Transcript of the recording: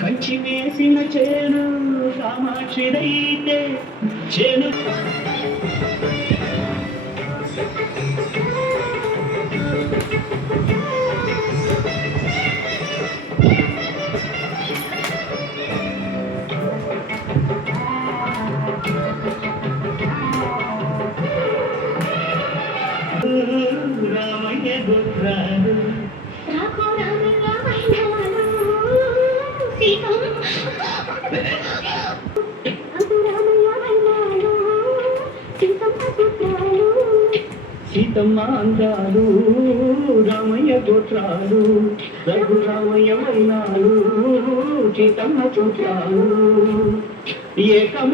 కంచి వేసిన చేను కామాక్షిదైతే చేను రామయ్య గోత్రాలు సీతమ్మ అందాలు రామయ్య గోత్రాలు రఘురామయ్య వైనాలు సీతమ్మ సూత్రాలు ఏకమ